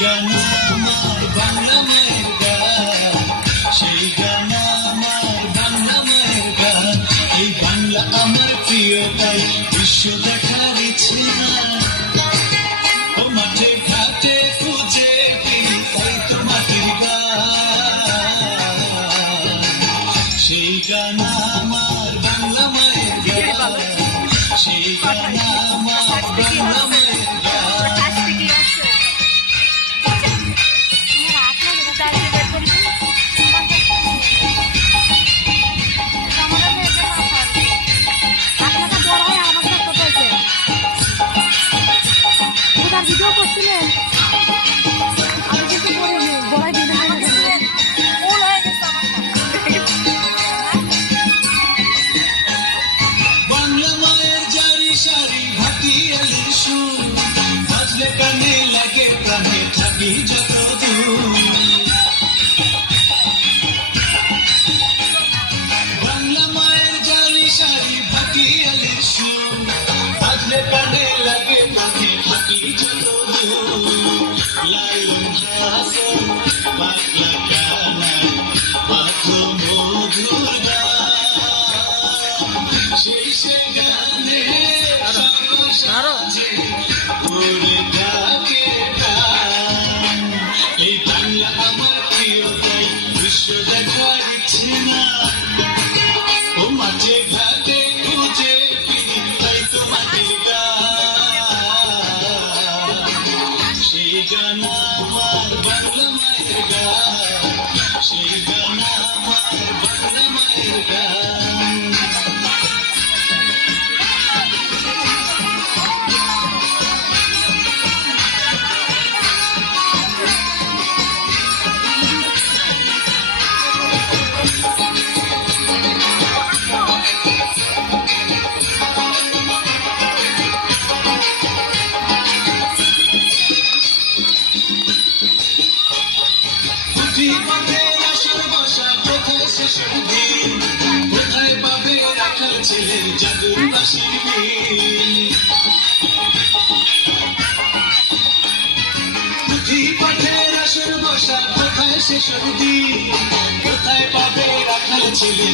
গান আমার বাংলা মায়ের গান, সেই গান আমার বাংলা মায়ের গান। এই বাংলা আমার প্রিয় তাই বিশ্ব দেখার ইচ্ছে না। ও মাঠে ঘাটে খুঁজে ফিরি তাই তো মাটির গান, সেই গান আমার বাংলা মায়ের গান, সেই গান আমার বাংলা মায়ের গান। ভিডিও করছিলেন আমি কিছু করিনি, বড়াই দিনে বাংলা মায়ের জারি সারি ভাটিয়ালির সুর, বাজলে কানে লাগে প্রাণে থাকি যত দূর। বাংলা মায়ের জারি সারি ভাটিয়ালির সুর, বাজলে কানে লাগে প্রাণে থাকি যত দূর। লাইন হাসন পাগলা কানায় বাজলো মধুর গান, সেই সে গানে সাজে করে ডাকে গান। এই বাংলা আমার প্রিয় তাই বিশ্ব দেখার ইচ্ছে না। ও মাঝে ঘাটে খুঁজে ফিরি তাই তো মাটির গান, সেই গান আমার বাংলা মায়ের গান, সেই গান আমার বাংলা মায়ের গান। পথের আসর বসা কোথায় শেষের দিন, কোথায় পাবে রাখাল ছেলে জাদুর বাঁশির বিন। পথের আসর বসা কোথায় শেষের দিন, কোথায় পাবে রাখাল ছেলে